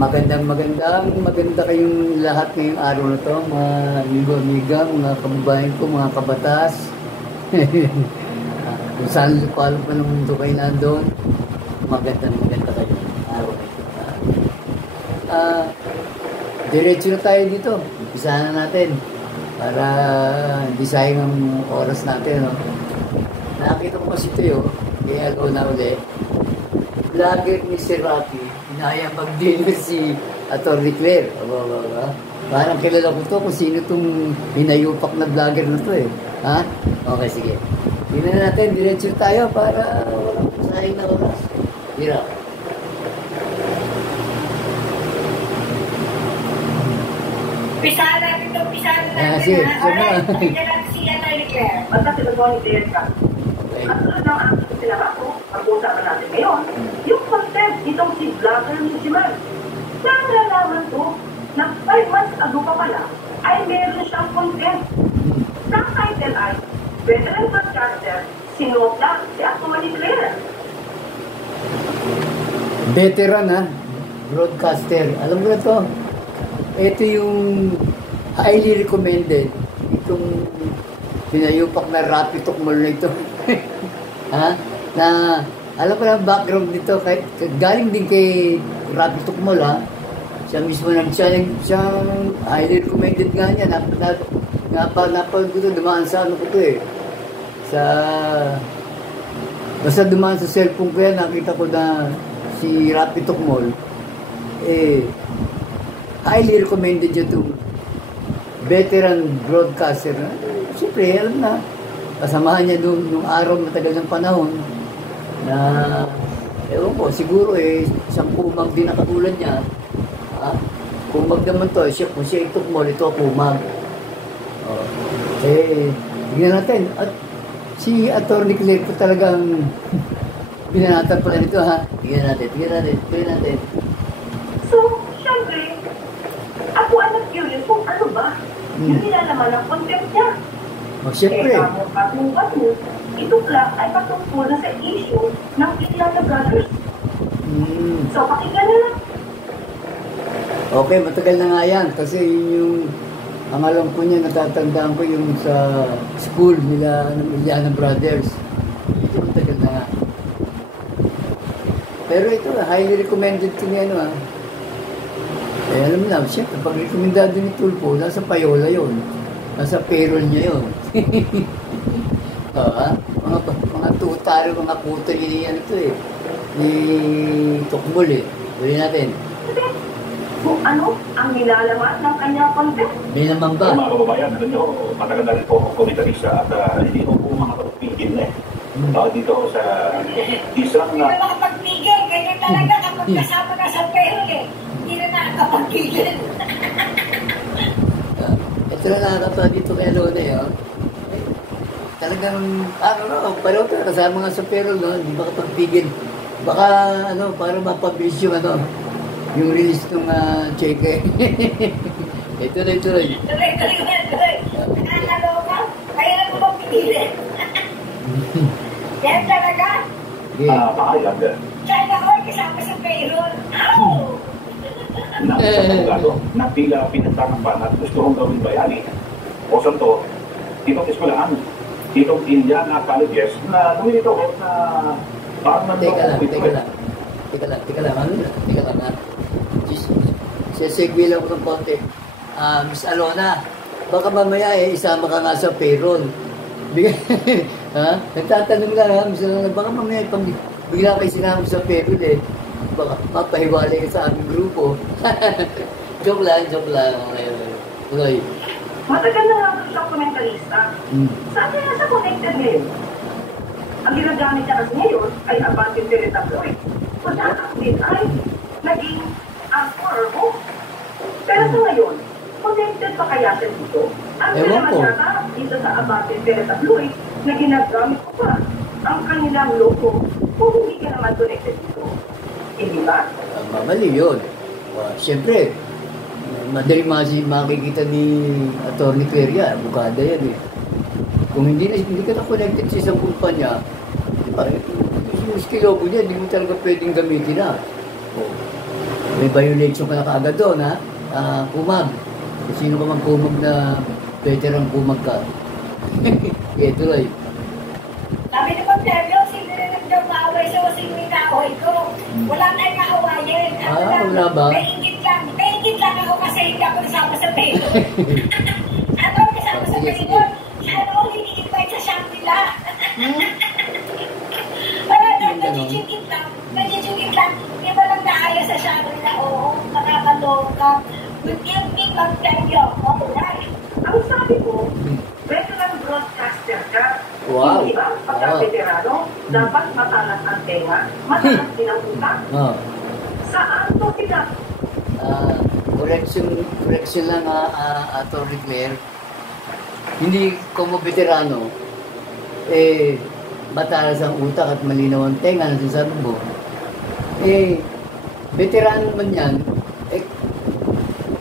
Maganda kayong lahat ngayong araw na to, mga amigo-amiga, mga kababayan ko, mga kabatas. Kung saan lupalan pa ng mundo kayo nandun, maganda kayo. Araw na ito. Diretso na tayo dito. Umpisahan na natin para hindi sayang ang oras natin. No? Nakakita ko kasi ito yun, kaya ako na ulit. Vlogger ni Sir Rafi, inaya mag-dinner si Atty. Claire. Parang kilala ko to kung sino itong hinayupak na vlogger na to eh. Ha? Okay, sige. Tingnan natin, diretso tayo para walang sayang na oras. Hirap. Pisahan natin ito, pisahan natin. Sige, alright, tingnan natin si Atty. Claire. Basta sinasawa ni Claire ka. Okay. At tulad ng aking sila ako, pag-uusapan natin ngayon, yung content itong si Vlogger ni Jiman. Saan nalaman to na 5 months ago pa pala ay meron siyang content. Ang title ay Veteran Broadcaster, Sinota si Atty. Claire. Veteran ha? Broadcaster. Alam mo na to? Ito yung highly recommended. Itong pinayupak na Rafi Tukmol na ito. Ha? Na, alam ko na background nito. Galing din kay Rafi Tukmol ha. Siya mismo siyang highly recommended nga niya. Napag ko ito, dumaan sa ano ko ito eh. Basta dumaan sa cellphone ko yan, nakita ko na si Rafi Tukmol. Highly recommended yun itong veteran broadcaster. Siyempre, alam na, kasamahan niya nung araw matagal ng panahon na, ewan ko, siguro isang kumag din nakatulad niya. Kumag naman to, kung siya yung Tukmol, ito kumag. Tingnan natin. At si Atty. Claire ko talagang binanatan pala nito ha. Tingnan natin. So, syempre, ako ay na-curious kung ano ba yung nilalaman ng content niya. Siyempre. Katungkad mo, ito lang ay patungkol na sa issue ng Itlata Brothers. So, pakinggan na lang. Okay, matagal na nga yan. Kasi yung ang alam ko niya, natatandaan ko yung sa school nila ng Itlata Brothers. Ito matagal na nga. Pero ito, highly recommended ko niya, ano ha. Alam mo na, siyempre, pag rekomendado ni Tulfo, nasa payola yun. Nasa payroll niya yun. Mga tutaro, mga puto ni ano to eh. Ni Tukmol eh. Uli natin. Kung ano ang nilalaman ng kanyang content. May naman ba? Mga kababayan, alam nyo, matagal na rin po ako komentarista at hindi ko po makapagpigil na eh. Dito sa isang... Hindi na makapagpigil, ganyan talaga kapag kasama na sa payroll eh. Hindi na nakakapagpigil. Ito na nakakatawa dito kay Lone eh. Talagang, pareho ka kasama nga sa payroll, no? Hindi makapagpigil. Baka, para mapabilis yung yung release ng cheque. Ito na. Tuloy. Nakakaloka, kaya na mapapigilin. Yan talaga. Pakayag. China ko, kasama sa payroll. Na sa abogado na tila pinagtatampan at gusto kong gawin bayani. O sa to, itong eskwelahan, itong Indiana colleges na lumilito na parang Teka lang. Sesegue lang ko ng konti. Miss Alona, baka mamaya isama ka nga sa payroll. Nagtatanong lang ha, Miss Alona, baka mamaya bigla kayo sinama sa payroll eh. Baka mapahiwalay ka sa aming grupo. Joke lang. Okay. Matagal na nga siyang komentarista. Saan niya nasa connected ngayon? Ang ginagamit niya kasi ngayon ay Abante Teletabloid. So, dapat din ay naging anchor or host. Pero sa ngayon, connected pa kaya siya dito? Ang naman yata dito sa Abante Teletabloid na ginagamit ko pa ang kanilang logo kung hindi ka naman connected dito. Hindi ba? Mali yun. Siyempre, madali makikita ni Atty. Claire, bukada yan eh. Kung hindi ka na connected sa isang kumpanya, yung skill logo niya, hindi mo talaga pwedeng gamitin na. may violation ka na kaagad doon, ha? Kumag. Kung sino ka mang kumag na veteran kumag ka. Kaya tuloy. Sabi ni Pagdebyo, sino na daw maaway siya o sino yung naaway ko. Wala tayong naawayin. Wala ba? Naingit lang ako kasi hindi ako nasama sa payroll. Ano ako nasama sa payroll? Sana ako hindi-invite sa Shangri-La. Parang nagigigit lang. Hindi ba lang naaya sa Shangri-La? Oo, nakakaloka. Good evening, Pagdebyo. Alright. Ang sabi ko, veteran broadcaster ka. Wow. Hindi ba? Pagka-veterano, dapat matalas ang tenga, matalas din ang utak. Saan to sila? Correction lang, Atty. Claire. Hindi ko mo veterano, matalas ang utak at malinaw ang tenga, nasasabi mo. Veterano man yan,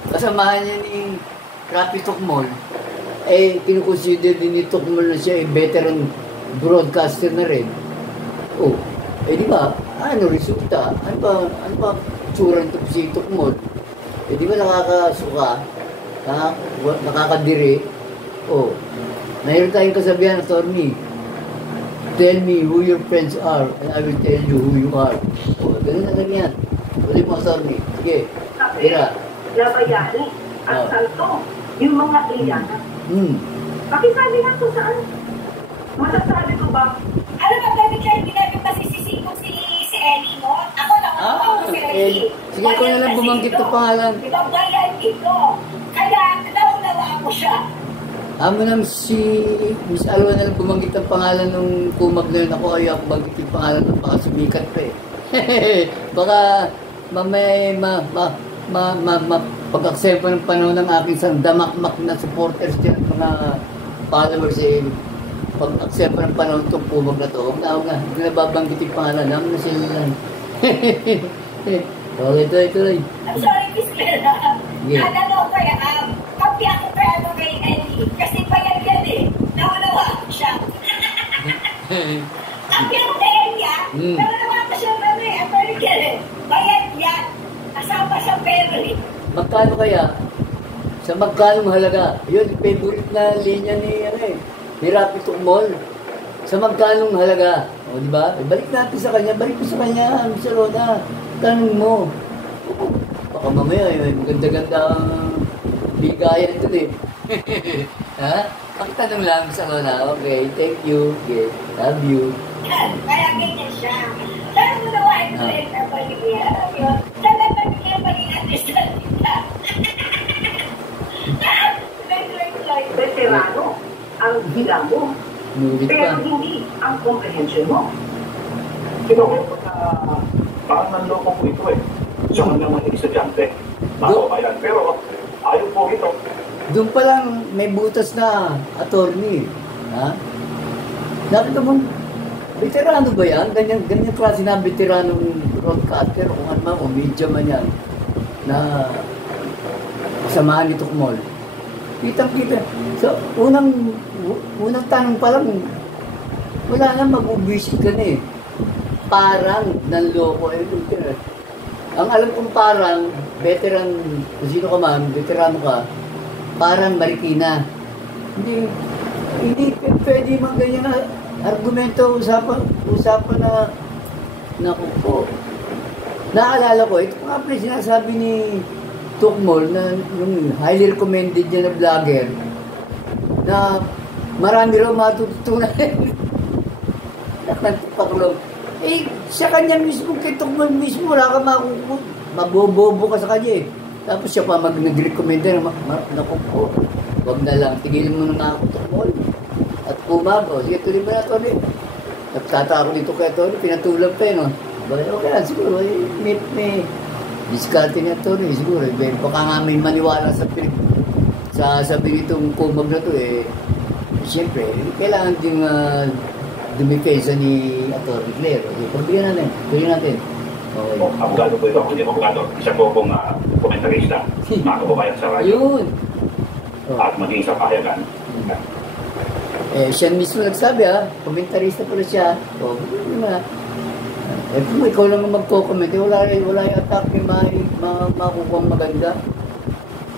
kasamahan niya ni Rapi Tukmol, kinukonsider din ni Tukmol na siya veteran broadcaster na rin. Di ba? Ano resulta? Ano ba tsura nito si Tukmol? Di ba nakakasuka? Nakakadiri? Mayroon tayong kasabihan, attorney. Tell me who your friends are and I will tell you who you are. Ganun na lang yan. Ulit mo, attorney. Sige. Tira. Labayani at salto, yung mga iyanan. Pakisabi nga kung saan. Masasabi ko ba? Ano ba ba kayo ginagawa kasi si Ellie, no? Ako lang ako si Ellie. Sige ko na lang bumanggit na pangalan. Ibang bayan dito. Kaya nauna ako siya. Amo nang si Miss Alwa na lang bumanggit ang pangalan ng kumag na yun. Ako ayaw ako banggit yung pangalan ng baka sumikat pa Baka pag-accept ng panahon ng aking isang damakmak na supporters dyan, mga followers pag-accept ng panahon itong kumag na to, huwag na, hindi na babanggit yung pangalan, naman na sila lang. Okay, tuloy. I'm sorry, Miss Clara. Yeah. Ano kaya, kapi ako kaya kay Ellie, kasi bayan yan nawalawa ako siya. Kapi ako kay Ellie, nawalawa ako siya, bayan yan. Kasama sa Beverly. Magkano kaya? Sa magkano halaga? Yun, favorite na linya ni Rapi Tukmol. Sa magkano halaga? Di ba? Balik natin sa kanya. Balik mo sa kanya, Mr. Rona. Tanong mo. Baka mamaya, maganda-ganda bigayan ito Ha? Pagtanong lang, Mr. Rona. Okay, thank you. Okay, love you. Kaya ganyan siya. Saan mo nawain ko rin na paligyan? Saan na paligyan pag-i-understand kita? Veterano ang bilang mo. Pero pa. hindi ang comprehension mo. Parang nanloko po ito Sa kanyang mga estudyante. Makabayan. Pero ayaw po ito. Doon pa lang may butas na attorney. Ha? Nakita mo, veterano ba yan? Ganyan klase na veteranong broadcaster kung ano man, o media man yan, na kasamahan ni Tukmol. Kitang-kita. So, unang tanong pa lang, wala na mag-visit ka na Parang nanloko. Ang alam kong parang, veteran, kung sino ka man, veterano ka, parang Marikina. Hindi pwede mang ganyan na argumento, usapan na po. Naalala ko, ito nga pala sinasabi ni Tukmol na yung highly recommended niya na vlogger na marami raw matututunan. Pakulong. Sa kanya mismo, kay Tukmol mismo, wala ka mabobobo ka sa kanya Tapos siya pa nag-recommend na, naku po, huwag na lang, tigilin mo na ako Tukmol. At kumago, sige, tuloy mo na ito Nagtatako dito kay Tony, pinatulog pa okay lang, siguro, may diskarte niya Tony, siguro, baka nga may maniwala sa sabi nitong kumag na to siyempre, kailangan ding dumifesa ni Atty. Claire. Pagbigan natin. Okay. Abogado po ito, hindi abogado. Isa po pong komentarista, mga kababayan sa radyo. Yun. At maging sa pahayagan. Siya mismo nagsabi komentarista pala siya. Eh kung ikaw lang ang magko-comment, eh, wala yung attack yung makukuha maganda.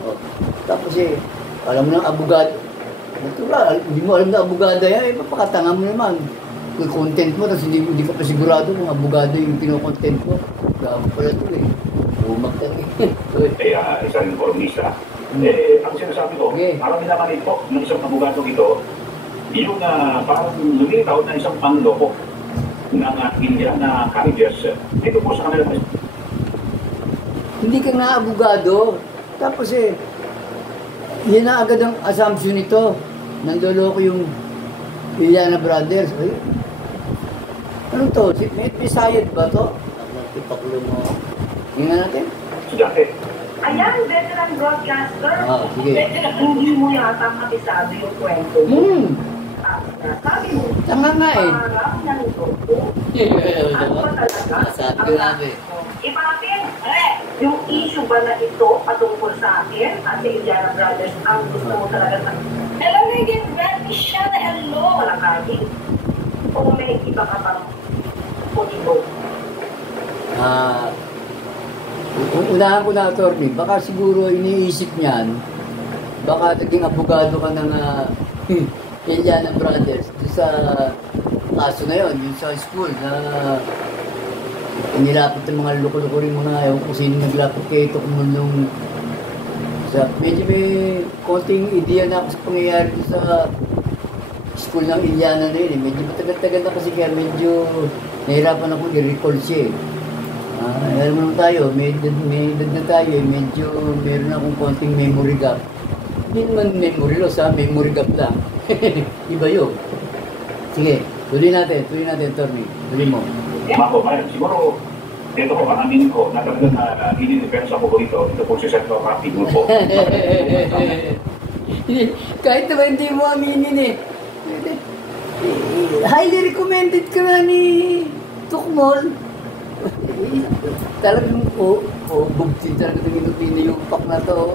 Oh. Tapos alam mo ng abogado. Natural, hindi mo alam na abogado yan, papakatanga mo naman. Kung content mo, tapos hindi ka pa sigurado kung abogado yung pinocontent mo. Gawa pala ito Bumak ka isang informista. Ang sinasabi ko, parang minamanit po ng isang abogado ito, yung parang lumitaw na isang panloko ng Indiana Carriers. Dito po sa kanila. Hindi ka nga abogado. Tapos yan na agad ang assumption nito. Nandoloko yung Indiana Brothers. Ay, ano to? May sayad ba to? Ipakulo mo. Tingnan natin. Dati. Ayan, veteran broadcaster. Sige. Hindi mo yata kabisado yung kwento mo. Sabi mo, tanga nga parang nandoko. Ano ba talaga? Sabi ko namin. Ipapin, yung issue ba na ito patungkol sa akin at sa Indiana Brothers ang gusto mo talaga sa Alam mo yung Brandy siya na hello. malakadi? O may iba ka pang punito? Unahan ko na, attorney, baka siguro iniisip niyan, baka naging abogado ka ng Indiana Brothers sa kaso na yun, yung sa school na nilapit ng mga loko-loko rin mga ewan kung sino naglapit kay ito kung nung medyo may konting idea na ako sa pangyayari sa school ng Indiana na yun. Medyo matagal-tagal na kasi kaya medyo nahirapan ako i-recall siya alam mo naman tayo, may edad na tayo medyo meron akong konting memory gap. Hindi naman memory loss memory gap lang. Iba yun. Sige, tuloy natin, Torny. Tuloy mo. Siguro, dito ko, aminin ko, na talagang ini-defense ako dito, ito po si Senator Rafi Tulfo. Kahit naman hindi mo aminin highly recommended ka na ni Tukmol. Talagang bugti talaga itong pinayupak na to.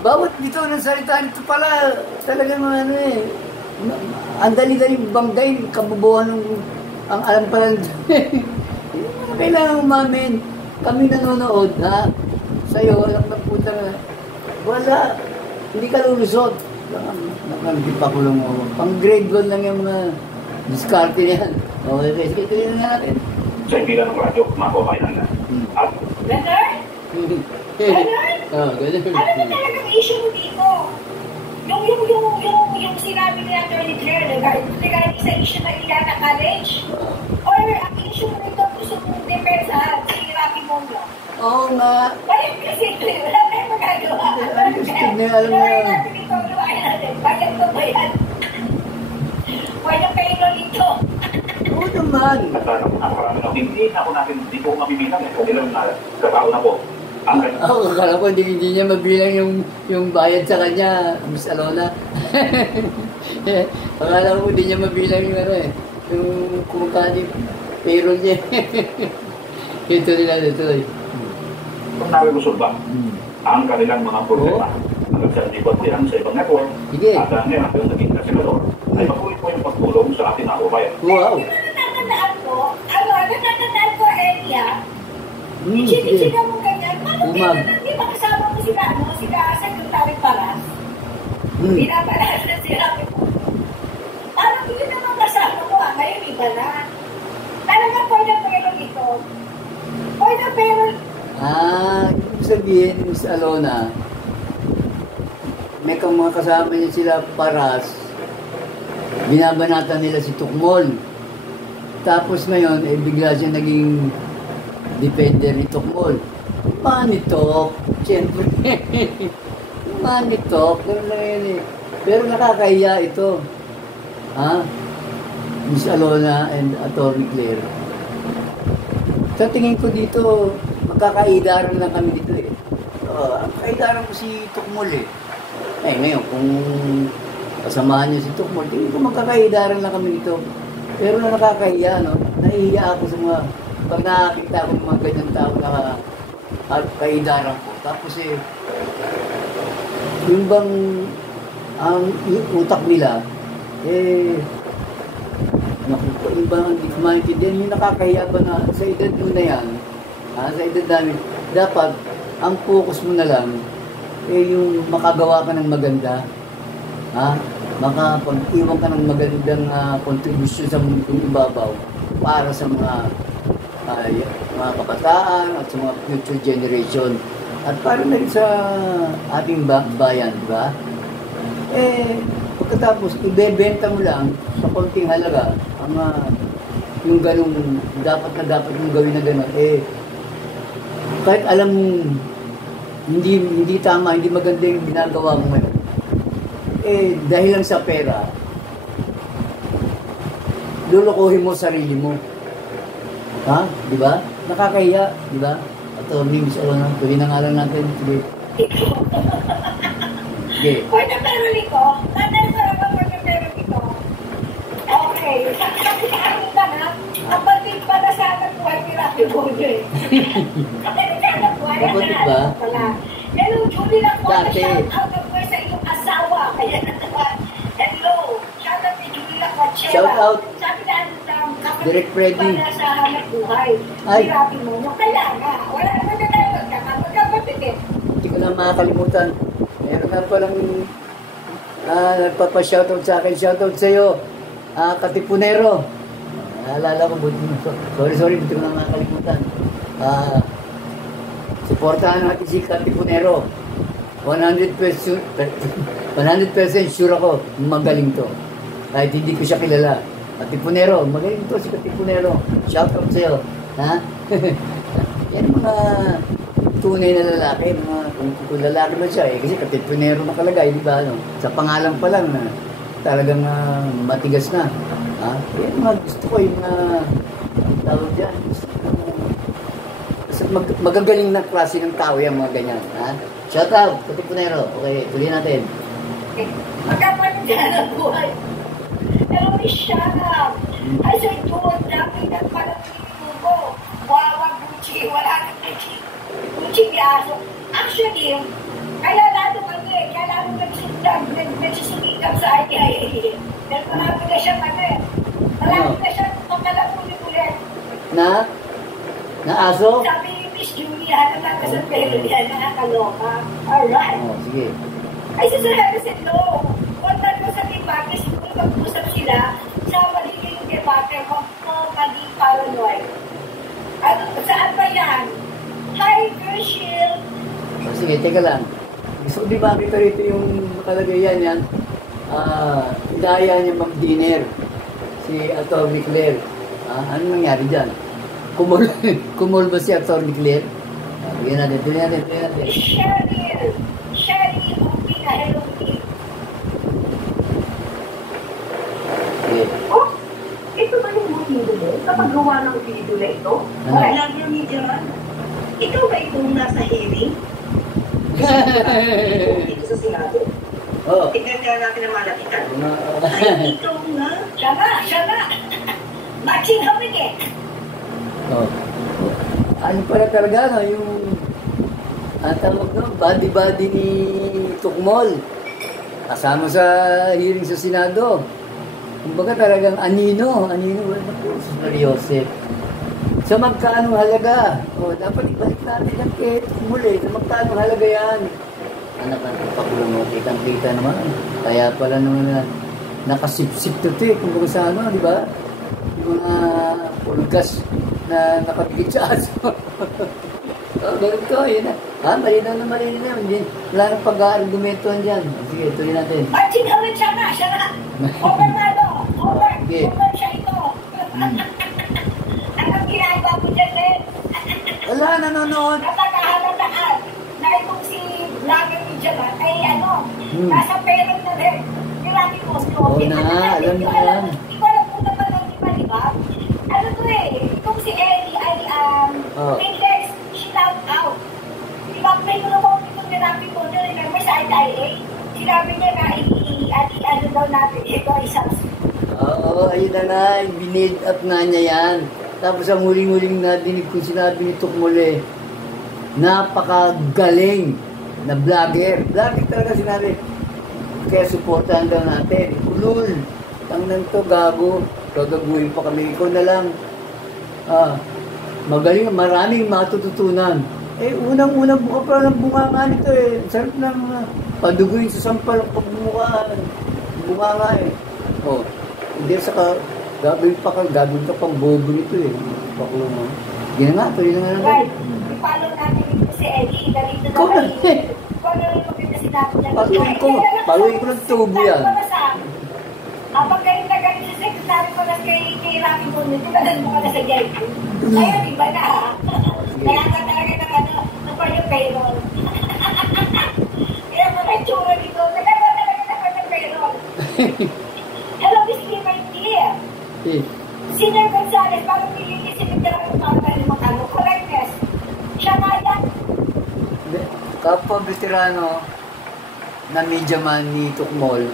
Bawat dito ng salita nito pala, talagang ang dali-dali banggay, kabubuhan ng ang alam pala. Kailangan umamin. Kami nanonood, sa'yo, alam na puta na. Wala. Hindi ka lulusot. Nagpakulong mo. Pang grade 1 lang yung mga diskarte niyan. Okay, sige, tuloy na natin. Sa ibigan ng radyo, makukain na. At Leonard? Leonard? Ganun. Ano na talagang issue mo dito? Yung sinabi ni Attorney Claire, regarding sa issue ng Iliana College? Or ang issue mo nito gusto mong depensahan si Rocky Mongo? Oo nga. Bayad kasi, wala tayong magagawa. Understood na, alam mo. Gawin natin ito, luwain natin. Bayad to bayad. Wala payroll ito. Oo naman. hindi ko mabibilang kung ilang trabaho na po. Ako, akala ko hindi niya mabilang yung bayad sa kanya, Miss Alona. Akala ko hindi niya mabilang yung kumukani payroll niya. Ito nila ito. Kung narilusod ba, ang kanilang mga problema, hanggang sa likod ko yan sa ibang network, at ngayon ang naging kasenador, ay patuloy po yung pagtulong sa ating mga bayan. Wow! Natatandaan ko, Elia, ichinichika mo ganyan, bakit di ba kasama mo sila Secretary Paras? Pinapalas na sila. Parang yun naman kasama mo, ngayon iba na. Talagang pwede payroll ito. Pwede payroll. Ibig sabihin, Miss Alona, may mga kasama niya sila Paras, binabanatan nila si Tukmol. Tapos ngayon, bigla siya naging defender ni Tukmol. Manitok, siyempre. Manitok, pero nakakahiya ito. Miss Alona and Attorney Claire. Sa tingin ko dito, magkakaidaran lang kami dito ang kaidaran ko si Tukmol ngayon, kung kasamahan niyo si Tukmol, tingin ko magkakaidaran lang kami dito. Pero nakakahiya, nahihiya ako sa mga, pag nakakita ko ng mga ganyang tao na kaidaran ko. Tapos yung bang ang utak nila, naku po, iba hindi ko maintindihan. Yung nakakahiya ba na sa edad mo na yan, sa edad namin, dapat, ang focus mo na lang, yung makagawa ka ng maganda, makapag-iwan ka ng magandang contribution sa mundong ibabaw para sa mga kabataan at sa mga future generation. At para na rin sa ating bayan, di ba? Pagkatapos, ibebenta mo lang sa konting halaga ang yung ganung dapat mong gawin na gano'n. Kahit alam mong hindi tama, hindi maganda yung ginagawa mo ngayon. Dahil lang sa pera, lulukuhin mo sarili mo. Di ba? Nakakahiya, di ba? Attorney, Miss Alona, tuloy na nga lang natin. Sige. Sige. Pagka-meron ko, nanay sa mga pagka-meron ko. Okay, sabi sa akin ka na, kapatid pala sa anak ko ay pirati mo yun. Kapatid sa anak ko ay kapatid ba? Hello, Julie lang po. Dati. Shout out ako sa iyong asawa. Kaya naman, hello. Shout out kay Julie lang po. Shout out. Sabi na kapatid Direct Freddy. pala sa hanap buhay. Ay. Pirati mo. Kaya nga, wala naman na tayo magkakapatid eh. Hindi ko na makakalimutan. Meron nga palang nagpapa-shoutout sa akin. Shoutout sa iyo, Katipunero. Naalala ko, sorry, hindi ko na makakalimutan. Supportahan natin si Katipunero. 100% sure ako, magaling to. Kahit hindi ko siya kilala. Katipunero, magaling to si Katipunero. Shoutout sa iyo. Yan mga tunay na lalaki, kung lalaki ba siya kasi Katipunero nakalagay, di ba? Sa pangalan pa lang na talagang matigas na. Yan mga gusto ko yung tawag dyan. Magagaling na klase ng tao yung mga ganyan. Shout out, Katipunero. Okay, tuloy natin. Magkapatid ka na buhay. Pero may shout out. Ay, sir, doon, dami ng palagay ko. Wawag Gucci, wala nang Gucci. Gucci aso. Actually, kaya lalo nagsisimikap sa IIA. Dahil marami na siya marami na siya papalapulit-ulit. Na aso? Sabi ni Miss Julia, nagkakasan kayo yan, nakakaloka. Alright. Sige. Ay, sasabi sa no. Kung tayo sa debate, siguro mag-usap sila sa magiging debate kung maging paranoid. Saan ba yan? Hi, Virgil! Sige, teka lang. Gusto di ba kita rito yung nakalagay yan? Daya niya mag-dinner. Si Atty. Claire. Ano nangyari dyan? Kumul ba si Atty. Claire? Bigyan natin. Cheryl, okay na, hello, okay. Sige. Oh, ito ba yung motibo mo sa paggawa ng video na ito? Lagi ang media man. Ikaw ba itong nasa hearing? Dito sa Senado? Oo. Tignan ka natin ang malapitan. Ay, ikaw nga. Siya na. Matching kami eh. Ano pala talaga, yung tawag body ni Tukmol. Kasama sa hearing sa Senado. Kumbaga talagang anino, Joseph. Sa magkano halaga? Dapat ibalik natin ang kay Tukmol sa magkano halaga yan? Anak ang pakulong mo, kitang-kita naman. Kaya pala naman nakasipsip to kumbaga sa di ba? Yung mga pulgas na nakabigit sa aso. Ganun ko, yun na. Malinaw na. Wala nang pag-argumentuhan dyan. Sige, tuloy natin. Matching kami siya na. Over na ito. Over siya ito. Anong ginagawa mo dyan eh? Wala, nanonood. Napagkahalataan na itong si vlogger ni Jaman ay nasa perang na rin. Nilaki ko. Oo na, alam na yan. Hindi ko alam kung naman ang di ba? Ano to itong si Ellie ay Pinglex, she loud out. Di ba, may tulong itong nilaki ko doon, may sa IIA. Sinabi niya na ano daw natin, ito isang. Oo, ayun na nga, binid up nga niya yan. Tapos ang huling-huling nadinig ko sinabi ni Tukmol napakagaling na vlogger. Vlogger talaga sinabi. Kaya supportahan daw natin. Ulul. Tangnan to, gago. gagaguhin pa kami. Ikaw na lang. Magaling, maraming matututunan. Unang-unang buka pa ng bunganga nito eh. Sarap ng paduguin sa sampal ang pagmumukhaan. Bunganga eh. Hindi saka, gagawin ka pang bobo nito eh. Pakulungan. Yun na nga, yun na nga. Right. Ipalo natin ito si Eddie. Dalito na kayo. Ikaw na rin maganda sinabi niya. Paluin ko ng tubo yan. Kapag kayo na galing sa secretary ko lang kay Rocky Moon, tumagal mo ka na sa gate. Ngayon, iba na ha. Kaya ka talaga ng panyo payroll. Kaya mo na tsura dito, nagagawa talaga ng panyo payroll. Hello, Miss Kim, my dear. Senior Gonzales, parang nililisipin ka lang para tayo magkano. Correctness. Siya nga yan. Kapwa veterano na media man ni Tukmol,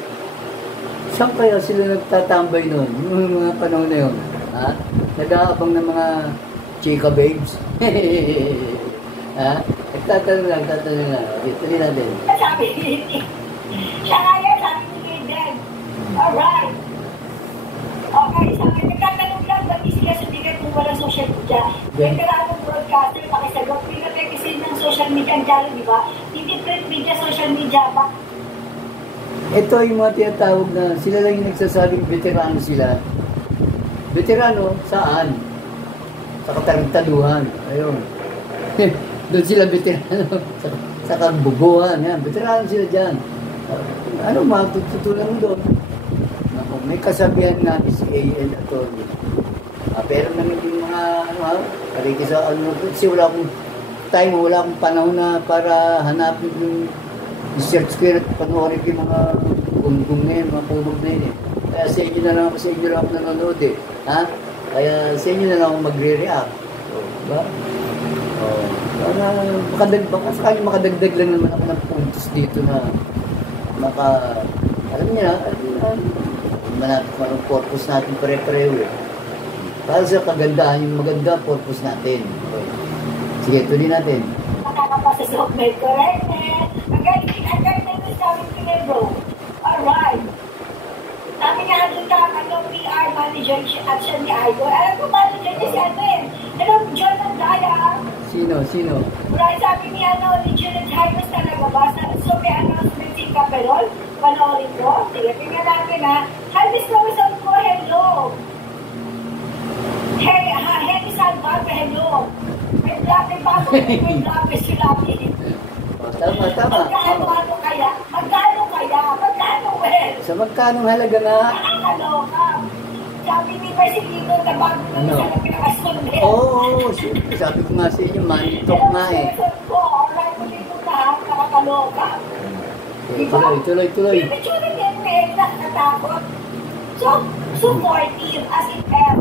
saan kaya sila nagtatambay noon? Yung mga panahon na yun. Ha? Nag-aabang ng mga chika babes. Ha? Tatanong lang. Okay, tuloy natin. Sabi ni siya nga yan, sabi ni Aiden. Alright. Okay, sabi, nagtatanong lang, ba't sila sumigat kung walang social media? Veteranong broadcaster, pakisagot, pinatay kasi ng social media ang dyan, di ba? Hindi print media, social media pa. Ito yung mga tinatawag na sila lang yung nagsasabing veterano sila. Veterano, saan? Sa kataruntaduhan. Ayun. Doon sila veterano. Sa kagbubuhan. Yan. Veterano sila dyan. Ano matututunan mo doon? May kasabihan natin si A.L. Atty. Pero naman yung mga karikisa, kasi wala akong time, wala akong panahon na para hanapin yung search ko yun at panoorin ko yung mga gunggong na yun, mga pulog na yun eh. Kaya sa inyo na lang ako nanonood eh. Ha? Kaya sa inyo na lang ako magre-react. Diba? Baka makadagdag lang naman ako ng puntos dito na alam niyo na, manapit ang purpose natin pare-pareho eh. Para sa kagandahan, yung maganda purpose natin. Okay. Sige, tuloy natin. Makakapasa sa software, correct eh. Ang galing na ito sa aming pinebro. Alright. Sabi niya, doon ka, PR manager at siya ni Idol. Alam ko, manager niya si ano eh. Alam, John Andaya. Sino? Right, sabi niya, ni Juliet Hymas talaga ba? So, may announcement si Caperol. Panoorin ko. Sige, tingnan natin ha. Hi, Miss Robinson po, hello. Hey, Henry Salvador, hello. May dati ba ako? May dati sila. Tama. Magkano kaya? Well? Sa magkanong halaga na? Nakakaloka. Sabi ni Presidito na bago na sa pinakasunod. Oo, sabi ko nga sa inyo, manitok nga eh. Alright, dito na, nakakaloka. Tuloy. Yung itsura niya, nakatakot. So, supportive as in F.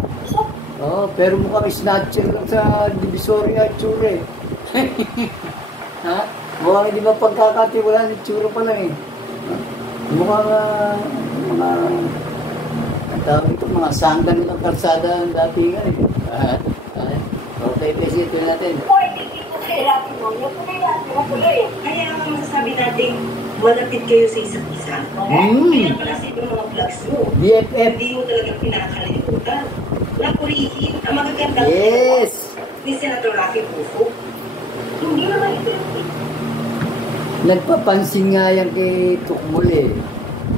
Pero mukhang snatcher lang sa Divisoria itsura eh. Ha? Mukhang hindi ba pagkakatiwalaan itsura pa lang eh. Mukhang mga sanggan ng kalsada ang datingan eh. Okay, kasi ito natin. Supportive people kaya mo. Yung tuloy. Kaya ang masasabi natin, malapit kayo sa isa't isa. Kaya pala sa ibang mga vlogs mo. BFF. Hindi mo talaga pinakalimutan. Napurihin ang magagandang ni Senator Rafi Tulfo. Hindi naman ito. Nagpapansin nga yan kay Tukmol eh.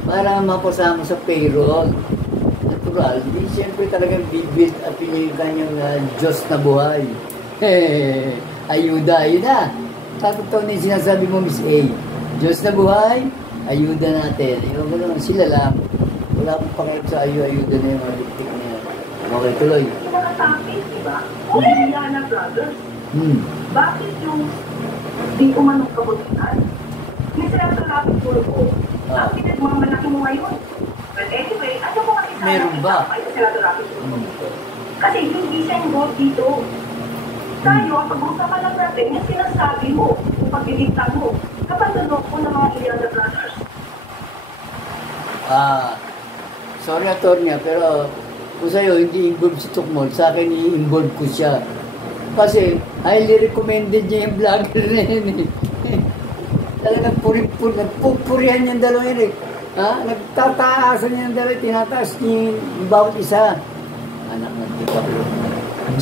Para mapasama sa payroll. Natural. Hindi siyempre talagang bibuild up niya yung kanyang Diyos na buhay. Ayuda. Tatotoo na yung sinasabi mo, Miss A. Diyos na buhay, ayuda natin. Yung gano'n, sila lang. Wala akong pakilap sa ayuda na yung mga diktik niya. Okay, tuloy. Nakatapit, di ba? O Liliana Brothers. Bakit yung di umanong kabutihan? May Senator Rafi Tulfo. Ang pinagmamalaki mo ngayon. But anyway, ano ko makita meron ba? Sa Senator Rafi Tulfo? Kasi hindi siya involved dito. Tayo, ang pag-usapan lang natin, yung sinasabi mo, yung pagbibintang mo, kapag nalok ko ng mga Liliana Brothers. Sorry, attorney, pero kung sa'yo, hindi involved si Tukmol, sa akin, i-involve ko siya. Kasi, highly recommended niya yung vlogger na yun eh. Talagang nagpupurihan niyang dalawa yun eh. Nagtataasan niya ng dalawa, tinataas niya yung bawat isa. Anak ng DiCaprio.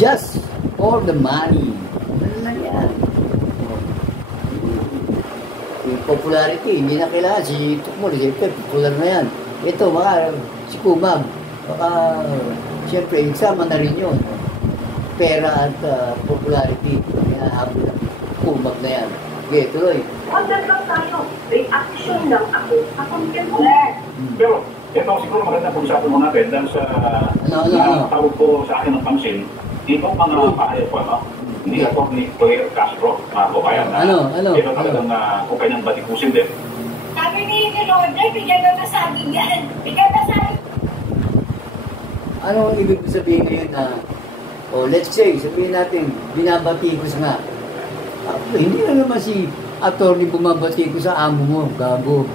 Just for the money. Ano lang yan? Yung popularity, hindi na kailangan. Si Tukmol, siyempre, popular na yan. Ito, baka si Kumag. Baka, siyempre, isama na rin yun. Pera at popularity. Kaya habol ng Kumag na yan. Okay, tuloy. Content lang tayo. Reaction lang ako sa content mo. Pero, ito siguro maganda kung usapan mo natin dahil sa tawag ko sa akin ng pansin, itong mga pahayag ko, no? Hindi ako ni Claire Castro, mga kabayan na ito talagang kung kanyang batikusin din. Sabi ni Roger, bigyan na nasabi yan. Bigyan na nasabi. Ano ang ibig sabihin ngayon na, let's say, sabihin natin, binabatikos nga. Hindi na naman si attorney bumabatikos sa amo mo, gago.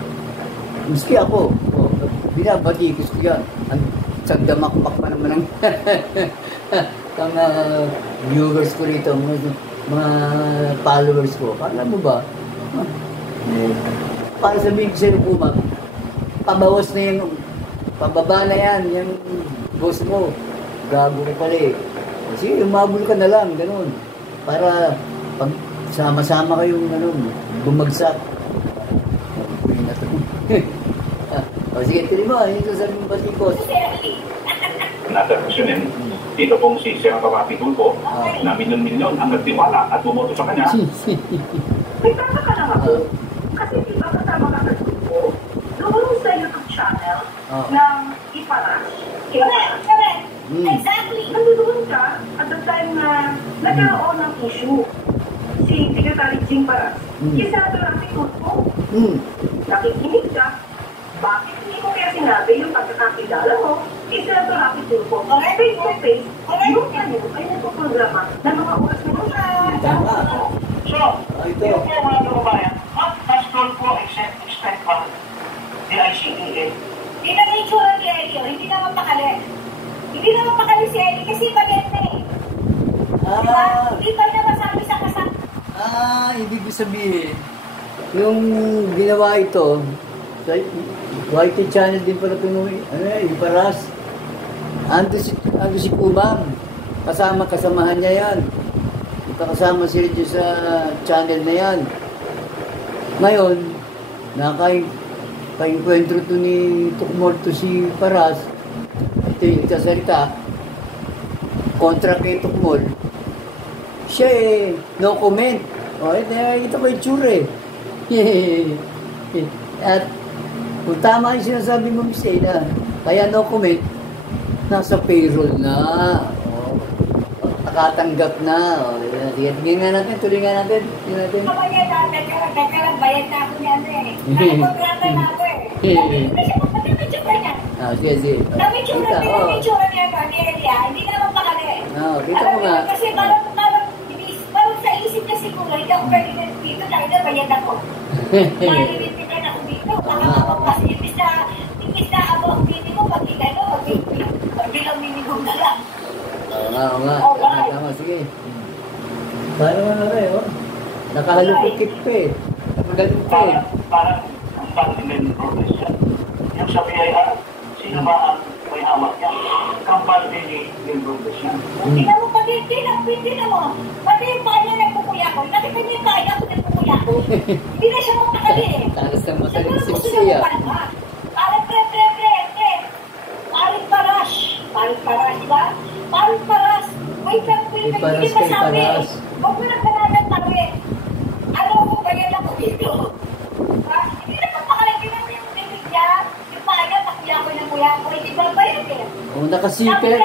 Miski ako, binabatikos ko yan. Ang damakmak pa naman ang ang viewers ko rito, mga followers ko. Alam mo ba? Para sabihin ko sa'yo, Kumag, pabawas na yung, pababa na yan, yung boss mo. Gago ko pala eh. Sige, umabol ka na lang, ganun. Para pag sama-sama kayong bumagsak. Sige, tuloy mo, ito sa mga batikos. Natatasunin, dito pong si Sir Papati Tulfo, na milyon-milyon ang nagtiwala at bumoto sa kanya. Nagtataka lang ako, kasi di ba kasama ka sa Tulfo, doon sa YouTube channel ng Iparas. Correct. Exactly. Nandoon ka at the time na nagkaroon ng issue. Si Secretary Jing Paras, Senador Rafi Tulfo, nakikinig ka, bakit hindi mo kaya sinabi yung pagkakakilala mo, Senador Rafi Tulfo, face to face, yung ano ay nagpo-programa ng mga oras na yun. Tama. So, ito po mga kababayan, what does Tulfo expect from the ICAA? Hindi na may tsura ni Elio, hindi naman pakali. Hindi naman pakali si Elio kasi bayan na eh. Diba? Hindi pa na masabi sa kasama. Ibig sabihin, yung ginawa ito, sa YT channel din pala pinuwi, yung Paras, ando si Kumag, kasamahan niya yan. Kasama sila dyan sa channel na yan. Ngayon, nakainkwentro to ni Tukmol to si Paras, ito yung kasalita, kontra kay Tukmol, siya no comment. Ito ko yung tsura At kung tama yung sinasabi mo, Miss Ada, kaya no comment, nasa payroll na. Nakatanggap na. Sige, tingin nga natin, tuloy nga natin. Kabayan nagkalang bayad na ako niyan eh. Nakakontrata na ako eh. Hindi siya magpatid na tsura niya. Sige. Dami tsura niya ni Elia, hindi naman pakali. Kita mo nga. Kasi parang sa isip niya siguro, hindi ako pwede dito dahil na bayad ako. Malilitikan ako dito. Baka mapapas. Imbis na ako ang bini mo, pag bilang minimum na lang. Oo nga. Tama. Sige. Parang ano rin, nakahalupikit pa eh. Nakagaling pa eh. Parang ang pag-ibig profession. Yung sa PIR, sino ba ang may hawak niya? Kampal din yung profession. Hindi na mo pag-ibig na mo. Pati yung kanya nagpukuya ko. Nakita niyo yung kanya ko nagpukuya ko. Hindi na siya magpakali eh. Talas ng mataling siksiya. Parang pre. Parang paras, diba? Parang paras. Wait lang, hindi masabi. Huwag mo nang kananan tabi. Ano ko ba yan ako dito? Hindi na pagpakaligin naman yung bibig niya. Yung paya, takuya ko ng kuya ko. Hindi ba ba yun eh? Nakasiper.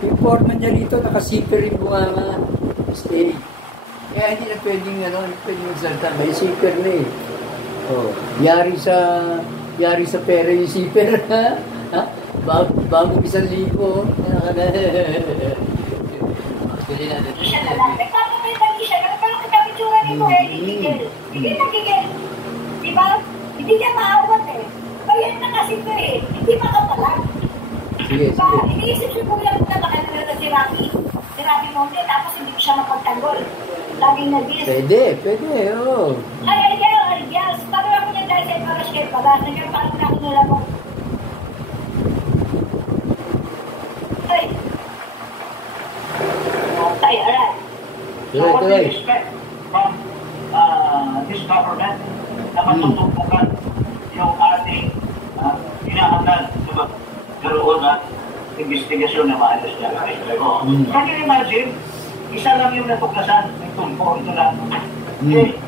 Report man niya rito, nakasiper rin bunga stay. Kaya hindi na pwedeng magsalita. May siper na eh. Yari sa pera yung siper. Bago 1,000. Actually natin. Nagpapatay pa siya. Pero kung itsura nito hindi nagigil. Diba? Hindi niya maawat eh. Bayan na kasi ito eh. Hindi makapalag. Sige. Iniisip siya kung lang na baka nalala si Rafi Monte tapos hindi ko siya mapagtanggol. Laging nag-dis. Pwede, oo. Ay, stop Pala, nagkapalit na ako nila mo. Ay. Okay, alright. So what do you expect from this government na matutupukan yung ating hinahangad na magkaroon ng investigasyon na maayos niya? Can you imagine, isa lang yung natuklasan ng tulpo, ito lang. Okay.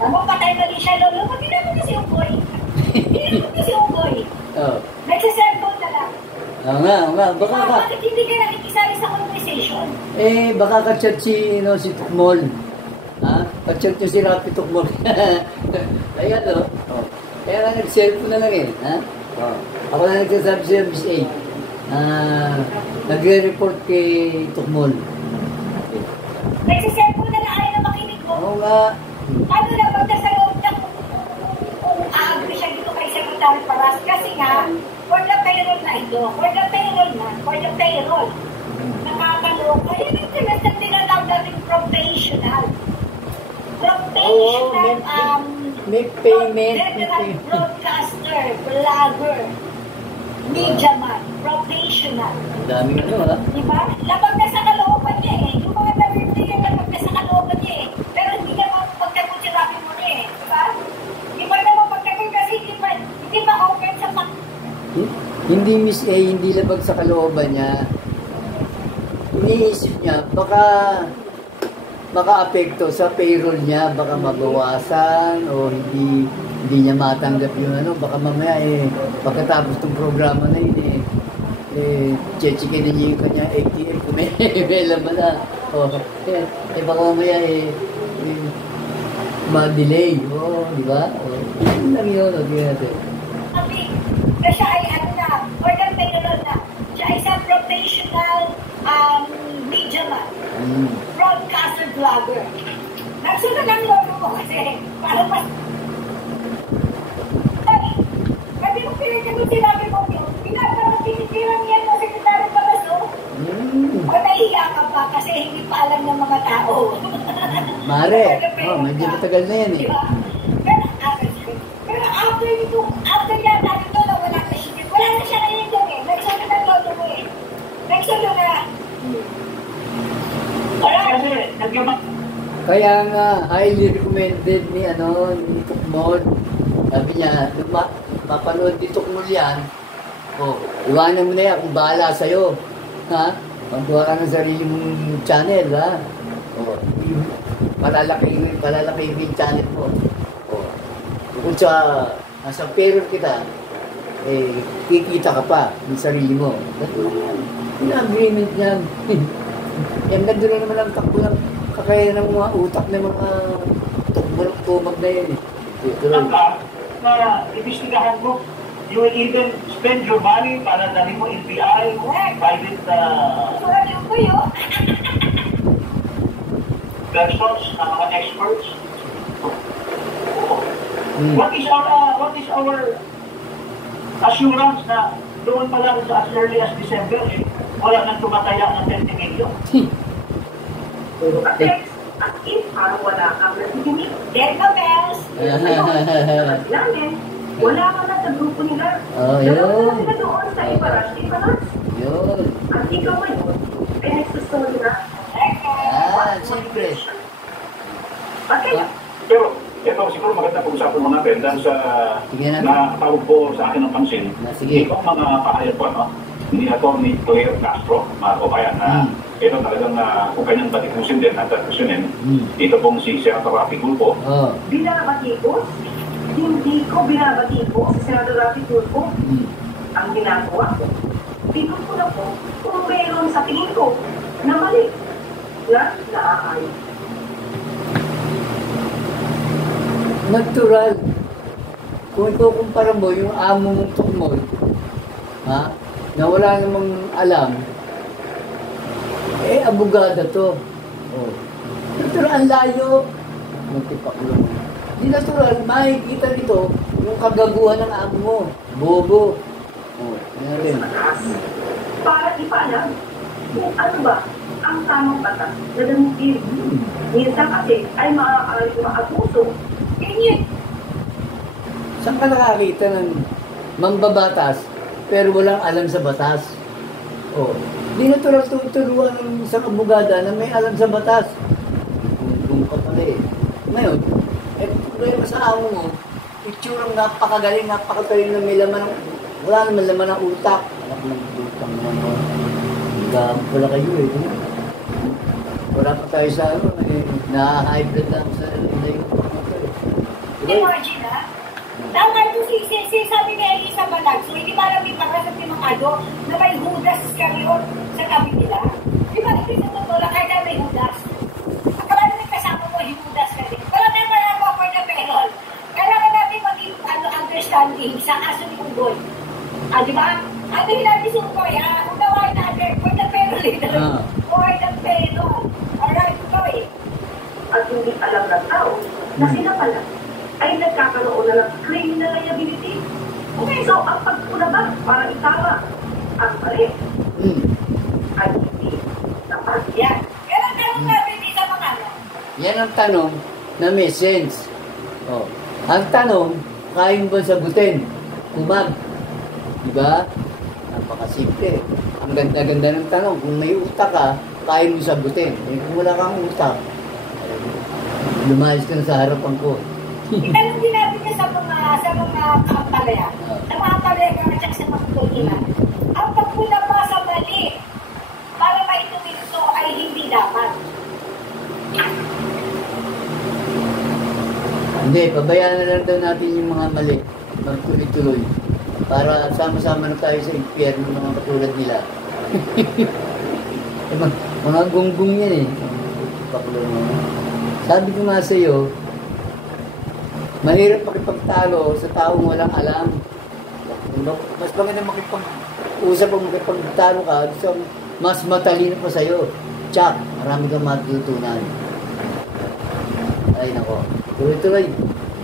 Ano, patay pa rin siya, Lolo? Hindi naman kasi Unggoy. Hindi naman kasi Unggoy. Nagsa-cellphone na lang. Oo nga. Baka ka. Bakit hindi ka nakikisali sa conversation? Baka ka-chat si Tukmol. Ha? Pa-chat nyo si Rapi Tukmol. Ayan, no? Kaya nga nag-cellphone na lang eh. Ha? Ako na nagsasabi siya, Miss A. Nagre-report kay Tukmol. Nagsa-cellphone na lang, ayaw na makinig mo. Oo nga. Ano na pag nasa loob ng aagri siya dito kay Secretary Paras? Kasi nga, for the payroll na ito. For the payroll. Nakakaloka. Yan yung tinatang tinatawag natin professional. May payment. Broadcaster, vlogger, media man, professional. Ang daming ha? Diba? Labag na sa kalooban niya eh. Yung mga nabibili niya, labag na sa kalooban niya eh. Pero hindi ka magkakonsirapi mo niya eh. Diba? Hindi pa naman magkakon kasi hindi pa open sa Hindi Miss A, hindi labag sa kalooban niya. Iniisip niya, baka apekto sa payroll niya, baka mabawasan o hindi niya matanggap yung baka mamaya pagkatapos ng programa na yun chechikin na niya yung kanya ATM kung may laman na. Baka mamaya ma-delay. Di ba? Yun lang yun. Natin. Kasi ay or the payroll na. Siya ay isang professional media man. Broadcaster vlogger. Nagsunod ang lolo mo kasi para mas... Sabi mo pinagkagot sinabi mo yun. Pinagkagot tinitiran yan ng Secretary Palaso. O nahiya ka pa kasi hindi pa alam ng mga tao. Mare, medyo matagal na yan eh. Diba? Pero after yata nito na wala na siya. Wala na siya ngayon doon eh. Nagsunod ang lolo mo eh. Nagsunod na. Kaya nga, highly recommended ni Tukmol. Sabi niya, mapanood ni Tukmol yan. Iwanan mo na yan kung bahala sa'yo. Ha? Magbuha ka ng sarili mong channel, ha? Palalaki yung channel mo. Kung nasa payroll kita, kikita ka pa ng sarili mo. Yung agreement niya. Yan na doon naman ang takbo ng kakaya ng mga utak ng mga tumag na yan na ibisigahan mo, you will even spend your money para dali mo NBI, private persons, mga experts. What is our assurance na doon pa lang sa as early as December, wala nang tumataya ng 20 million? As if parang wala kang nasikinig. Get the bells! Namin, wala ka na sa grupo nila. Yun. Wala sila doon sa Iparas. Yun. At ikaw ngayon, ay nagsusunod na. Siyempre. Bakit? Pero, ito siguro maganda pag-usapan mo natin dahil sa nakatawag po sa akin ng pansin. Itong mga kahayag po, ni Atty. Claire Castro, mga kabayan, na ito talagang kung kanyang batikusin din at kusunin, ito pong si Senator Rafi Tulfo. Binabatikos? Hindi ko binabatikos si Senator Rafi Tulfo. Ang ginagawa ko, pinag ko na po kung mayroon sa tingin ko na mali na naaay. Natural. Kung ikukumpara mo yung amo mong Tukmol, na wala namang alam, abogada to. Natural, ang layo. Magtipakulong. Di natural, makikita nito yung kagaguhan ng amo mo. Bobo. Yan rin. Para ipaalam kung ano ba ang tamang batas na damutin. Minsan kasi ay maaaring maabuso. Saan ka nakakita ng mambabatas pero walang alam sa batas? Oh, di natural tuturuan ng isang abogada na may alam sa batas. Kung ka pala eh. Ngayon, problema sa amo mo, itsurang napakagaling, napakagaling na may laman ng, wala naman laman ng utak. Wala naman utang naman. Hanggang pala kayo eh. Wala pa tayo sa ano, na-hybrid lang sa ilayo. Imagine ha? Tama ito sabi ni Elisa Balagso, hindi ba namin makasap yung mga na may Judas Iscariot sa tabi nila? Di ba natin sa totoo lang kahit na may Judas? Akala namin kasama mo yung Judas ka rin. Wala na malama for the perol. Kailangan natin maging understanding sa aso ni Unggoy. Di ba? Ano yung natin sa Unggoy ha? Unawain natin for the perol ito. For the perol. Alright, Unggoy. At hindi alam ng tao na sila pala ay nagkakaroon na ng criminal liability. Okay, so ang pagpuna ba para itama ang mali ay hindi dapat. Yan. Yan ang tanong natin dito mga ano. Yan ang tanong na may sense. Oh. Ang tanong, kaya mo ba sagutin? Kumag. Diba? Napakasimple. Ang ganda-ganda ng tanong. Kung may utak ka, kaya mo sagutin. Eh, kung wala kang utak, lumayas ka na sa harapan ko. Itanong din natin niya sa mga kampalayan. Sa mga kampalayan at sa mga kulina. Ang pagpuna pa sa mali para maituwid ito ay hindi dapat. Hindi, pabayaan na lang daw natin yung mga mali. Magtuloy-tuloy. Para sama-sama na tayo sa impyerno ng mga katulad nila. mga gunggong yan eh. Sabi ko nga sa iyo, mahirap makipagtalo sa taong walang alam. Mas maganda makipag-usap o makipagtalo ka sa mas matalino pa sa'yo. Tsak, marami kang matutunan. Ay, nako. Tuloy-tuloy.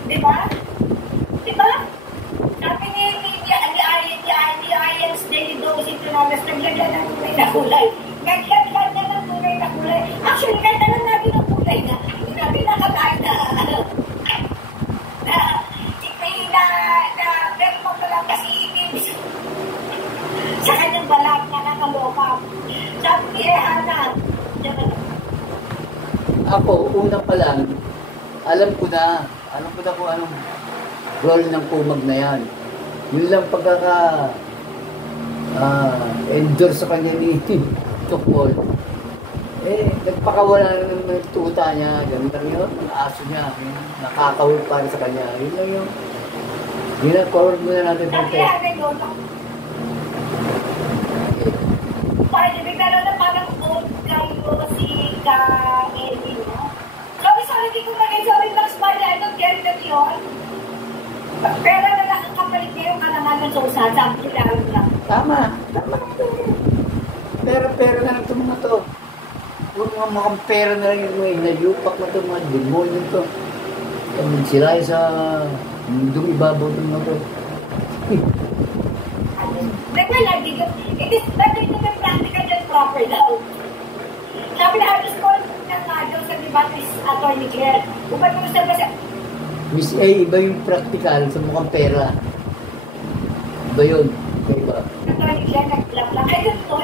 Diba? Diba? Sabi ni Ian's Daily Dose ito namin, naglagyan ng tunay na kulay. Naglagyan na ng tunay na kulay. Actually, kahit alam natin ang kulay na, hindi natin nakakain na vermo ko lang kasi ibig sa kanyang balag na nakaloka. Sabi ni Ehana, ako, una pa lang, alam ko na kung anong role ng kumag na yan. Yun lang endorse sa kanya ni Tukpol. Eh, nagpakawala na ng tuta niya, ganun lang yun, ang aso niya, nakakawal para sa kanya. Yun lang yun. Yun lang, forward muna natin sabi ni Ehana yun, pwede, bigla na parang old kayo si Ka-Elvin, no? Sorry, hindi ko sorry, Max Bali, I don't get that yun. Pera na lang ang kapalit niya yung kalaman ng sosa, sabi nila lang. Tama. Pera na lang ito mga to. Huwag mga mukhang pera na lang yung mga inayupak na ito, mga demonyo ito. Sila sa mundong ibabaw ito mga to. Naglalagi ko, it is better to be practical than proper daw. Sabi na halos ko ng daw sa Dibatis Attorney Claire. Kung ba't mo sabi siya, Miss A, iba yung practical sa mukhang pera. Iba yun. Iba. Attorney Claire, nag-clap lang. I don't know.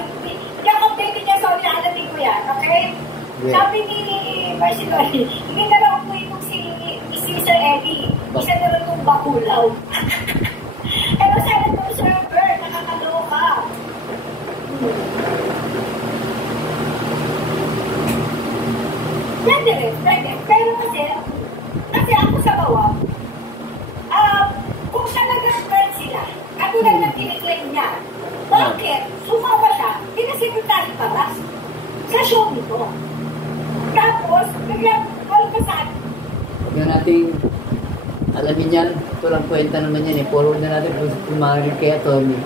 Yung update niya, sorry, nakalating ko yan, okay? Yeah. Sabi ni Mercy Lori, hindi na lang po yung si Sir Eddie. Isa na lang yung bakulaw. Pero sana itong server, nakakaloka. Pwede. Pero kasi ako sa bawang, kung siya nag-friend sila, katulad ng kiniklaim niya, bakit sumawa siya, pinasekretary paras sa show nito. Tapos, biglang kalpasan. Huwag na natin alamin yan. Ito lang kwenta naman yan eh. Forward na natin kung kumarin kay Atty.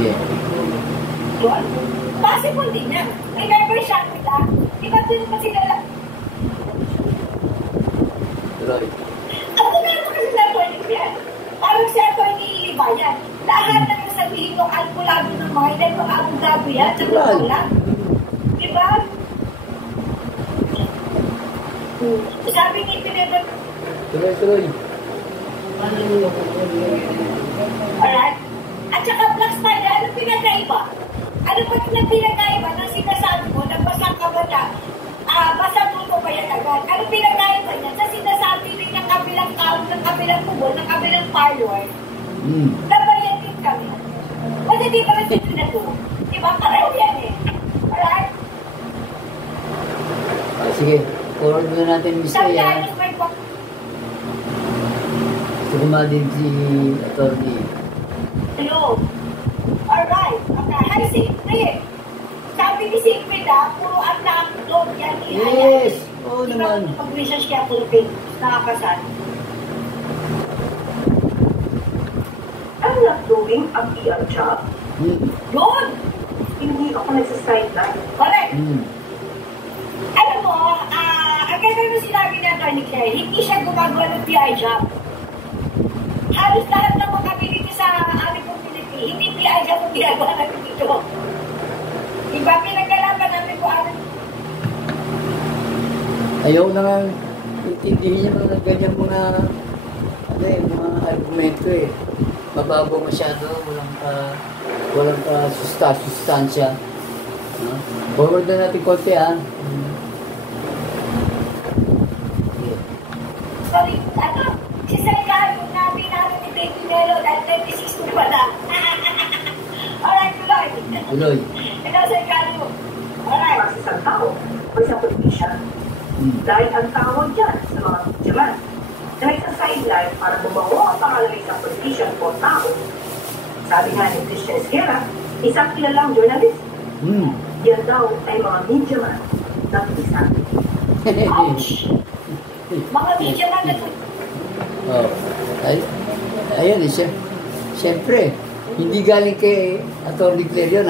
Yeah. Possible din yan. Remember siya, kita? Diba doon pa sila lang? Tuloy. Ako na ito kasi sa Atty. yan. Parang si Atty. Libayan. Lahat na nasabihin ng alkulado ng mga ilan mga abogado yan. Sa totoo lang. Diba? Sabi ni Pinedon, Tuloy. Alright? At saka Black Spider, ano pinagkaiba? Ano pa yung pinagkaiba ng sinasabi mo, nagbasa ka ba na, basa mo ko ba yan agad? Ano pinagkaiba niya sa sinasabi rin ng kabilang tao, ng kabilang tubo, ng kabilang parlor? Nabayan din kami. Kasi di ba rin na to? Diba? Pareho yan eh. Alright? Sige, forward muna natin Miss A. Sometimes may Suguma din si attorney. hello. Alright. Okay. Hi, Sigrid. Sabi ni Sigrid puro ang na-upload yan. Yes. Oo naman. Pag-research kaya Philippines, nakakasal. I'm not doing a PR job. Yun! Hindi ako nagsa-sideline. Correct. Alam mo, ang ganda mo sinabi ni Atty. Claire, hindi siya gumagawa ng PI job. Halos lahat ng mga dito sa aming community, hindi PI job ang ginagawa natin dito. Iba pinagkalaban natin po ano. Ayaw na nga intindihin niya mga ganyan mga mga argumento eh. Mababaw masyado, walang sustansya. Forward na natin konti Sorry, si Sarkar, yung namin ni Baby Melo, dahil 26 ko pala. Alright, tuloy. Tuloy. Ikaw, Sarkar mo. Alright. Para sa isang tao o isang politician. Dahil ang tawag dyan sa mga bidyaman na nagsa-sideline para bumawa ang pangalan ng isang politician o tao. Sabi nga ni Christian Esquera, isang kilalang journalist. Yan daw ay mga bidyaman na isa. Ouch! Mga media man na ayun siyempre, hindi galing kay Atty. Claire yun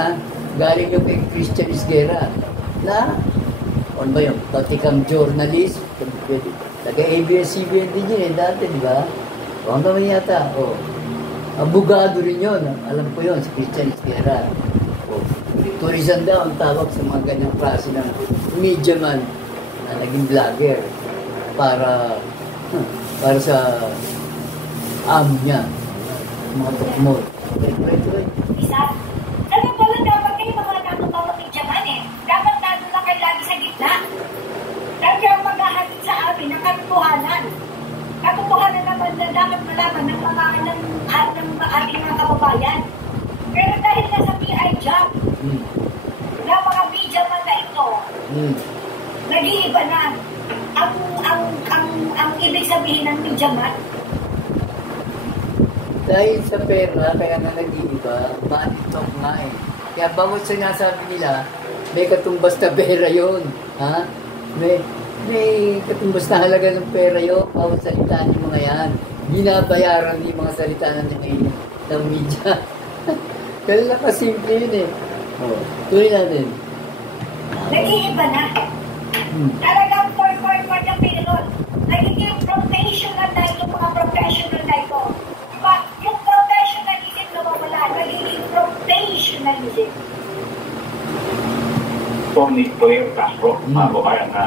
galing yung kay Christian Esguerra na, ano ba yun, pati kang journalist, taga-ABS-CBN din yun dati, di ba? Huwag naman yata, abogado rin yun, alam ko yun, si Christian Esguerra. Tourism daw ang tawag sa mga ganyang klase ng media man na naging vlogger para sa amo niya, mga tukmol. isa. Ano pala dapat kayo mga natutawag ni Jaman Dapat nato lang kayo lagi sa gitna. Dahil kayo maghahatid sa amin ng katotohanan. Katotohanan naman na dapat malaman ng ating mga kababayan. Pero dahil nasa PI job, na mga media man na ito, nag-iiba na ang ibig sabihin ng media man. Dahil sa pera, kaya nga nag-iiba, manitok nga Kaya bawat sinasabi nila, may katumbas na pera yun. May katumbas na halaga ng pera yun, bawat salita ng mga yan. Binabayaran yung mga salita ng media. Kaya lang kasimple yun tuloy natin. Nag-iiba na. Talagang for the period. Nagiging professional na itong mga professional na ito. Diba? Yung professionalism na mawala, nagiging professionalism. Tony Claire Castro, mga kabayan na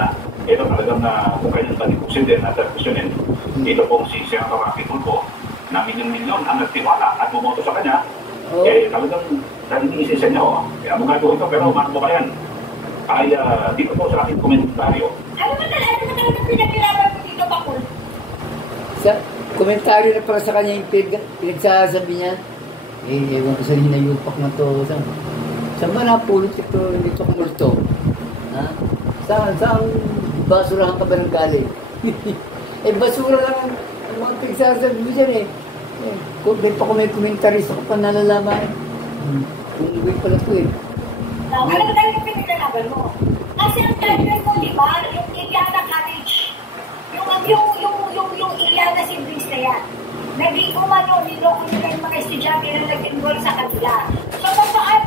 ito talagang na kung kailan talipusin din at kusunin. Ito pong si Senator Rafi Tulfo na milyon-milyon ang nagtiwala at bumoto sa kanya. Talagang naging isa niya kaya abogado ito pero mga kabayan ay dito po sa aking komentaryo. Ano ba talaga pinagkirapan mo dito, Bakul? Sa komentaryo na para sa kanya yung pinagsasabi niya, ewan ko sa hinayupak na to. Saan ba napulot ito kumulto? Saan basurahan ka ba ng galing? Basura lang ang mga pinagsasabi mo dyan kung may komentaryo sa pa nalalaman. Kung may pala ito Ano ba talaga pinagkirapan mo? Kasi ang title mo, di ba? Yung Iliana College. Yung Iliana Siblings na yan. Naging niloko nila yung mga estudyante na nag-enroll sa kanila. So, saan?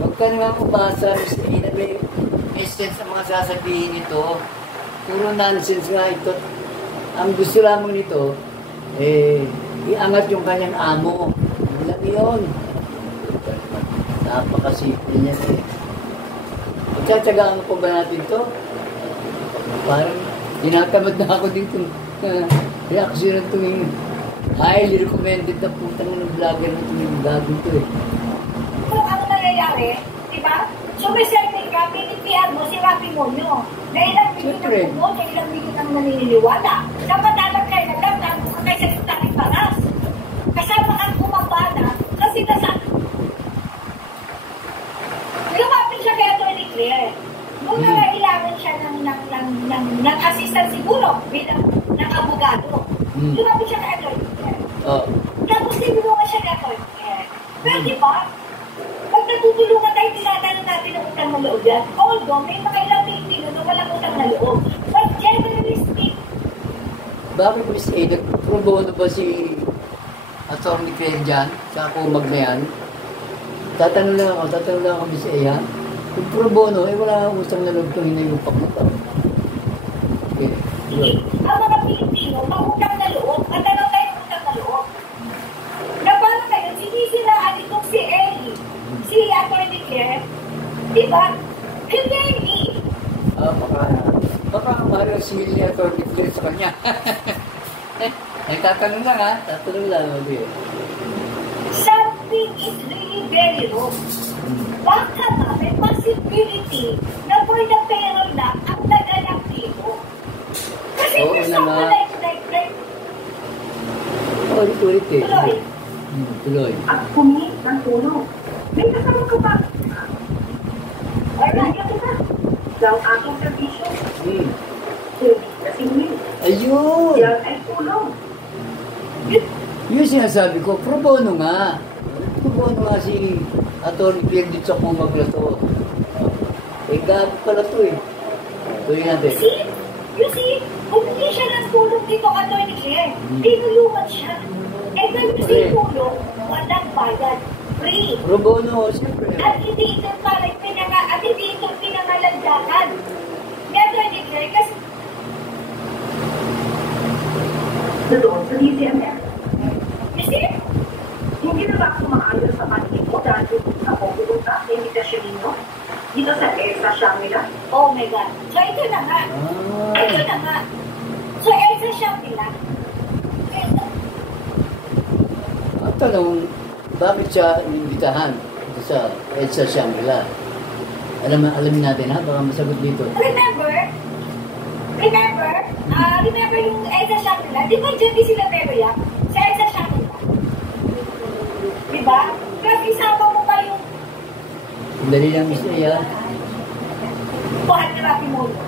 Huwag ka naman umasa, na may essence sa mga sasabihin nito. Puro nonsense nga ito. Ang gusto lamang nito, iangat yung kanyang amo. Wala yun. Napakasimple niya Tsatsagaan ko ba natin to? Parang tinatamad na ako din kung reaksyon ng tumingin. Highly recommended na putang ng vlogger na ito yung gagawin to eh. So, ano nangyayari? Diba? So, may selfie ka, pinipiyar mo si Rafi Monyo. Na ilang bilyon Siyempre. ng pumo, na ilang bilyon ng naniniwala. Dapat kayo nagdamdam kung kayo sa Taring Paras. Kasama kang kumabana kasi nasa... Lumapit siya kay Atty. Claire. Nung nangailangan siya ng assistant siguro bilang ng abogado. Lumapit siya kay Atty. Claire. Tapos tinulungan siya kay Atty. Claire. Pero di ba? Pag natutulungan tayo, tinatanong natin ang utang na loob yan. Although, may mga ilang Pilipino na walang utang na loob. But generally speaking, Bakit Miss A, nag-pro bono ba si Atty. Claire dyan? Sa kumag na yan? Tatanong lang ako Miss A ha? Kung pro bono, eh wala akong utang na loob kung hinayupak mo pa. Okay. ang mga Pilipino, mautang na loob, matanong tayo ng utang na loob. Na paano kayo, sinisiraan itong si Ellie, si Atty. Claire, di ba? Clearly, Baka mahal si Atty. Claire sa kanya. Tatanong lang ha? Tatanong lang. Okay. something is really very wrong. Baka na may possibility na for the payroll na ang naganap dito. Kasi Oo nasa naman. Ulit eh. Tuloy. Tuloy. At humingi ng tulong. May kasama ka ba? Kaya kita. Ng aking servisyo. Service na singil. Ayun! Yan ay tulong. Yung sinasabi ko, pro bono nga. Pro bono nga si Atty. Claire dito sa kumag na to. Eh, gabi pala to eh. Tuloy natin. You see, humingi siya ng tulong dito ka Atty. Claire. Tinulungan siya. And then you see tulong, walang bayad. Free. Pro bono, siyempre. At hindi ito parang pinangalandakan. Ni Atty. Claire, kasi Doon sa DCMF. you see, Hindi na ba ako maayos sa panig ko dahil ako pupunta sa imitasyon ninyo? Dito sa ESA Shamila. oh my God. So ito na nga. Ito na nga. So Elsa Shangri-La. Ang tanong, bakit siya inimbitahan sa EDSA Shangri-La? Alamin natin ha, baka masagot dito. Remember yung Elsa Shangri-La? Di ba dyan di sila meroyak? Sa Elsa Shangri-La. Di ba? Kasi isama mo pa yung Dali lang, Miss A. buhat na Rafi Monyo.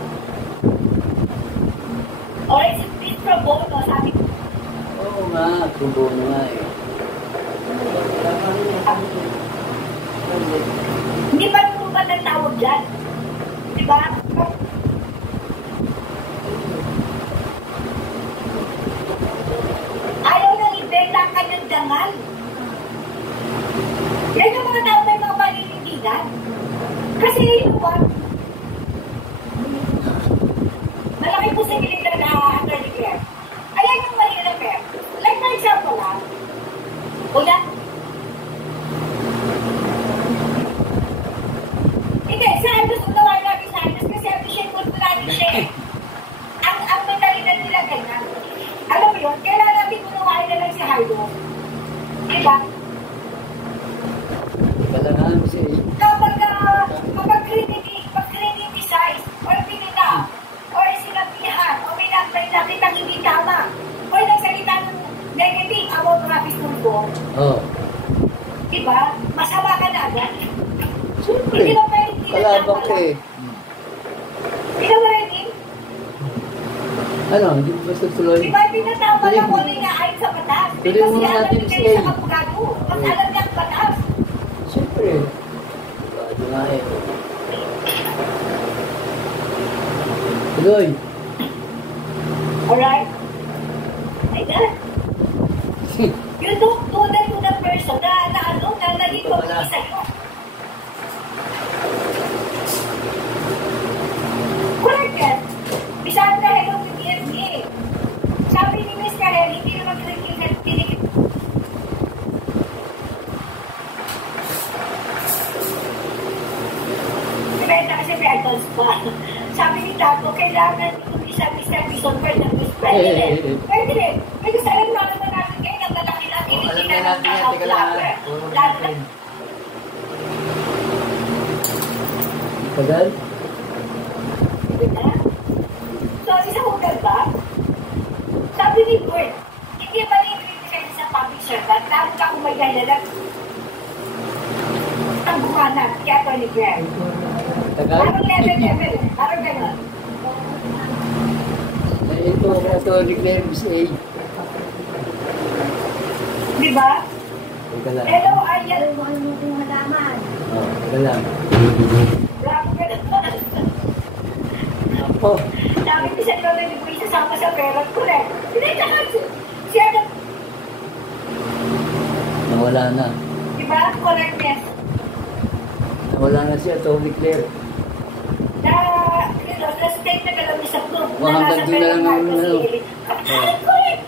Or is it pro bono? Sabi ko. Oo nga, pro bono nga eh. Hindi pa naman ang tawag dyan. Di ba? Ayaw na ibenta ang kanyang dangal. Yan yung mga tao may mga paninindigan. Kasi you know what? Malaki po sa gilid na Atty. Claire. Ayan yung mahirap eh. Like for example lang. Una, hindi, saan gusto naman natin sa atin kasi appreciate ko natin siya eh. Ang mentalidad nila ganyan. Alam mo yun, kailangan natin kunawain na lang si Hardo. Diba? Kala nga, Miss A. Kapag criticize or pinita or sinabihan o may nakita hindi tama or nagsalita ng negative about Rafi Tulfo, Oo. diba? Masama ka na agad. Siyempre. Hindi ba pwede Kalabak ka eh. Hindi ba ready? Ano, hindi mo basta tuloy? Diba pinatama na mo nga ayon sa batas? Tuloy Because muna alam natin niya si kayo Ed. sa abogado. Mas alam niya ang batas. Siyempre. Bado nga eh. Tuloy. Alright? Like that. You don't do that to the person na naging pagpili sa'yo. Correct yan. Bisahan ka hello to DFA. Sabi ni Miss Karel, hindi naman kinikip. Depende kasi may advance pa. Sabi ni Tato, kailangan ito isa Bison for the Miss President. President, because alam naman natin kayo Tingnan natin yan. Teka lang ha. Puro natin. Tagal? So, isang hotel ba? Sabi ni Bert, hindi ba nai-criticize sa public servant? Lalo ka kung may dahilan ang bumanap kaya ito ni Bert. Tagal? Parang level. Parang gano'n. Ito, Catholic Names A. Di ba? Teka lang. Hello, Ayan. Teka lang. Grabe ka naman. Ako. Sabi ko sa lola ni Boy, sasama sa perot ko rin. Hindi, tsaka siya na, Nawala na. di ba? Correctness. Nawala na siya, Tony Claire. Na state na galaw ni Sabno. Hanggang doon na lang ang ano. Correct.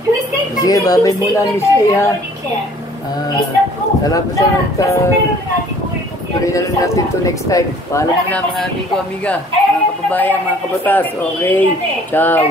Yung statement Sige, na- babay yung muna, statement Miss na A, ha? ni Claire Ah, is the proof salamat na- sa nagka... kasi meron natin kung ito Tuloy na lang natin to next time. Paalam muna mga amigo, amiga, mga kababayan, mga kabatas. Okay, ciao.